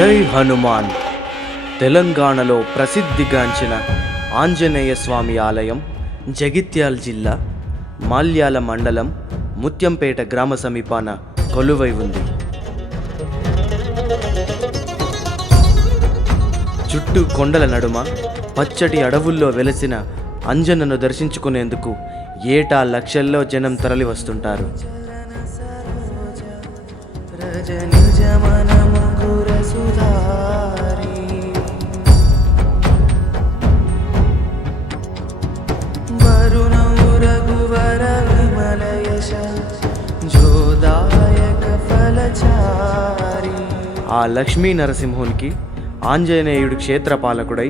జై హనుమాన్. తెలంగాణలో ప్రసిద్ధిగాంచిన ఆంజనేయ స్వామి ఆలయం జగిత్యాల జిల్లా మాల్యాల మండలం ముత్యంపేట గ్రామ సమీపాన కొలువై ఉంది. చుట్టూ కొండల నడుమ పచ్చటి అడవుల్లో వెలసిన అంజనను దర్శించుకునేందుకు ఏటా లక్షల్లో జనం తరలి వస్తుంటారు. ఆ లక్ష్మీ నరసింహునికి ఆంజనేయుడు క్షేత్రపాలకుడై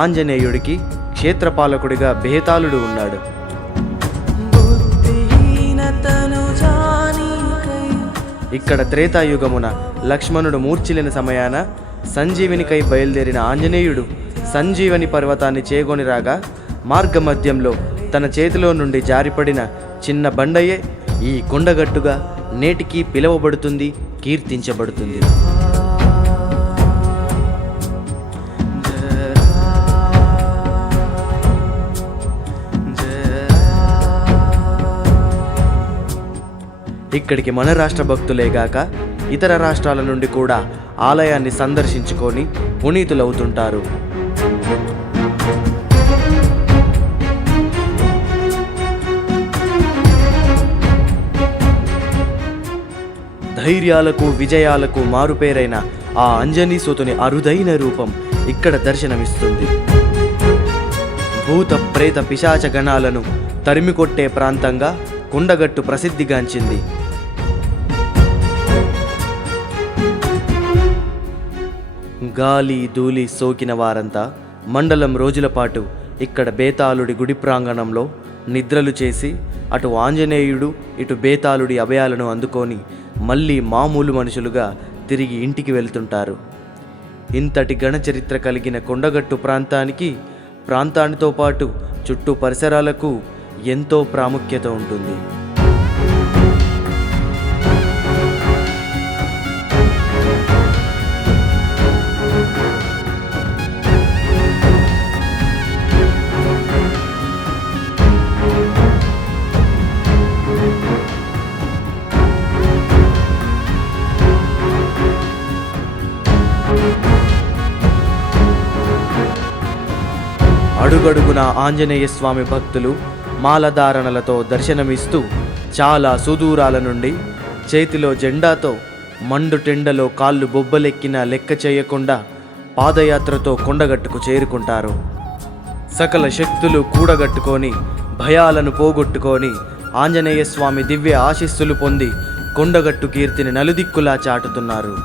ఆంజనేయుడికి క్షేత్రపాలకుడిగా బేతాళుడు ఉన్నాడు. ఇక్కడ త్రేతాయుగమున లక్ష్మణుడు మూర్ఛిల్లిన సమయాన సంజీవినికై బయలుదేరిన ఆంజనేయుడు సంజీవని పర్వతాన్ని చేగొని రాగా మార్గమధ్యంలో తన చేతిలో నుండి జారిపడిన చిన్న బండయే ఈ కొండగట్టుగా నేటికి పిలువబడుతుంది, కీర్తించబడుతుంది. ఇక్కడికి మన రాష్ట్ర భక్తులేగాక ఇతర రాష్ట్రాల నుండి కూడా ఆలయాన్ని సందర్శించుకొని పునీతులవుతుంటారు. ధైర్యాలకు విజయాలకు మారుపేరైన ఆ అంజనీసుతుని అరుదైన రూపం ఇక్కడ దర్శనమిస్తుంది. భూత ప్రేత పిశాచ గణాలను తరిమికొట్టే ప్రాంతంగా కొండగట్టు ప్రసిద్ధిగాంచింది. గాలి ధూళి సోకిన వారంతా మండలం రోజుల పాటు ఇక్కడ బేతాళుడి గుడి ప్రాంగణంలో నిద్రలు చేసి అటు ఆంజనేయుడు ఇటు బేతాళుడి అభయాలను అందుకొని మళ్ళీ మామూలు మనుషులుగా తిరిగి ఇంటికి వెళ్తుంటారు. ఇంతటి ఘన చరిత్ర కలిగిన కొండగట్టు ప్రాంతానితో పాటు చుట్టూ పరిసరాలకు ఎంతో ప్రాముఖ్యత ఉంటుంది. అడుగడుగున ఆంజనేయ స్వామి భక్తులు మాలధారణలతో దర్శనమిస్తూ చాలా సుదూరాల నుండి చేతిలో జెండాతో మండుటెండలో కాళ్ళు బొబ్బలెక్కిన లెక్క చేయకుండా పాదయాత్రతో కొండగట్టుకు చేరుకుంటారు. సకల శక్తులు కూడగట్టుకొని భయాలను పోగొట్టుకొని ఆంజనేయ స్వామి దివ్య ఆశీస్సులు పొంది కొండగట్టు కీర్తిని నలుదిక్కులా చాటుతున్నారు.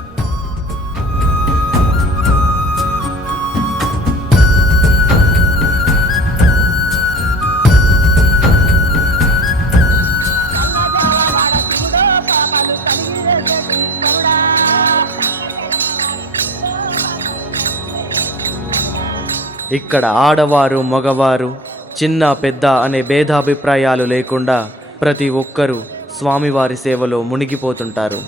ఇక్కడ ఆడవారు మగవారు చిన్న పెద్ద అనే భేదాభిప్రాయాలు లేకుండా ప్రతి ఒక్కరూ స్వామివారి సేవలో మునిగిపోతుంటారు.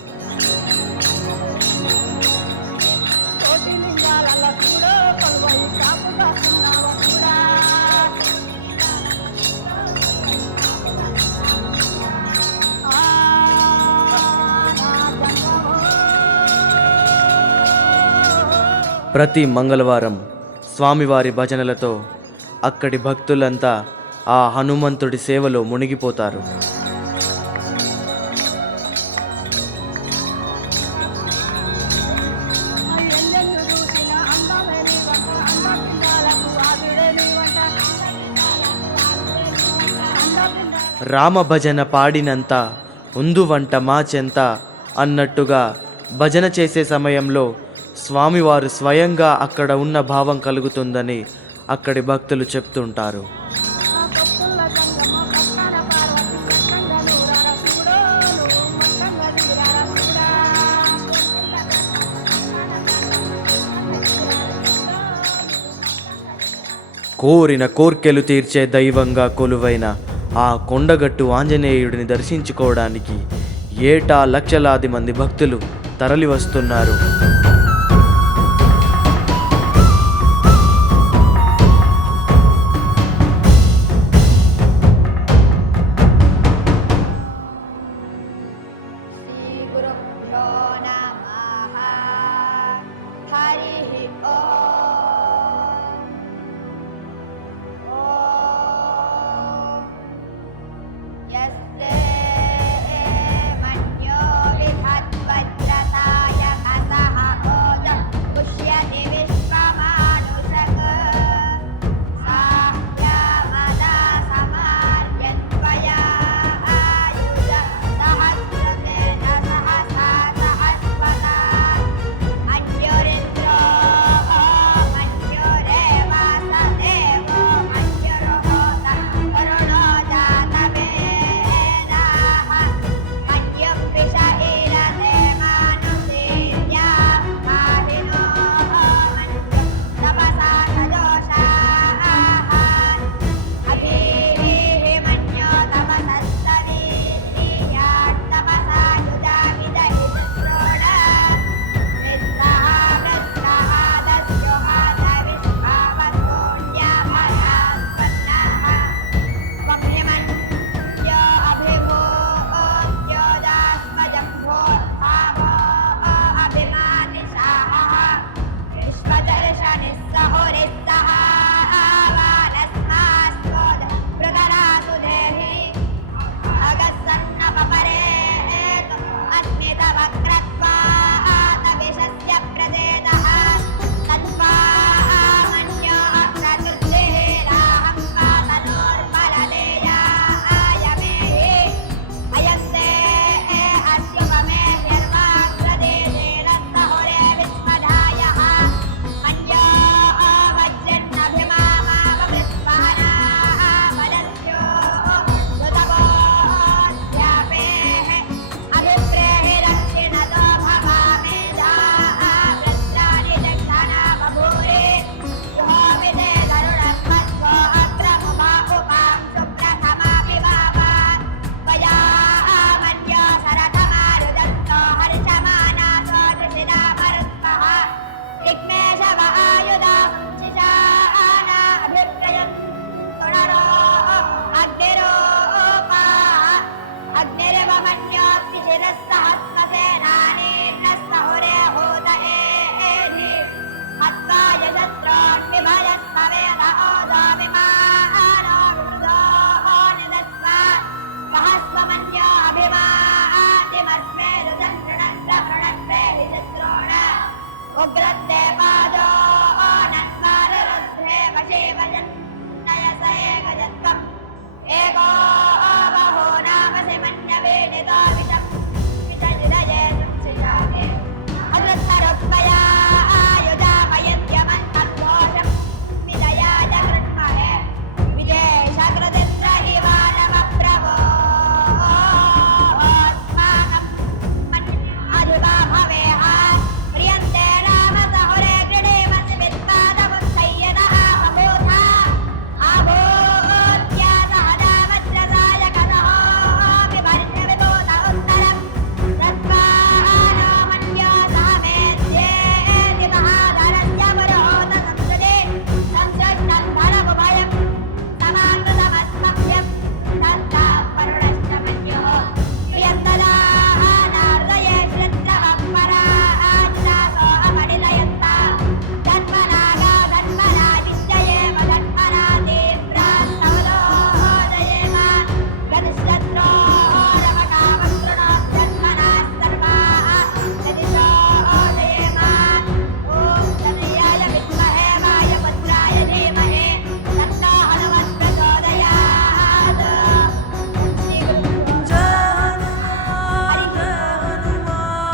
ప్రతి మంగళవారం స్వామివారి భజనలతో అక్కడి భక్తులంతా ఆ హనుమంతుడి సేవలో మునిగిపోతారు. రామ భజన పాడినంత ఉందువంట మా చెంత అన్నట్టుగా భజన చేసే సమయంలో స్వామివారు స్వయంగా అక్కడ ఉన్న భావం కలుగుతుందని అక్కడి భక్తులు చెప్తుంటారు. కోరిన కోర్కెలు తీర్చే దైవంగా కొలువైన ఆ కొండగట్టు ఆంజనేయుడిని దర్శించుకోవడానికి ఏటా లక్షలాది మంది భక్తులు తరలి వస్తున్నారు.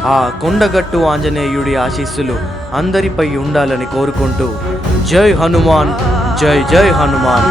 ఆ కొండగట్టు ఆంజనేయుడి ఆశీస్సులు అందరిపై ఉండాలని కోరుకుంటూ జై హనుమాన్, జై జై హనుమాన్.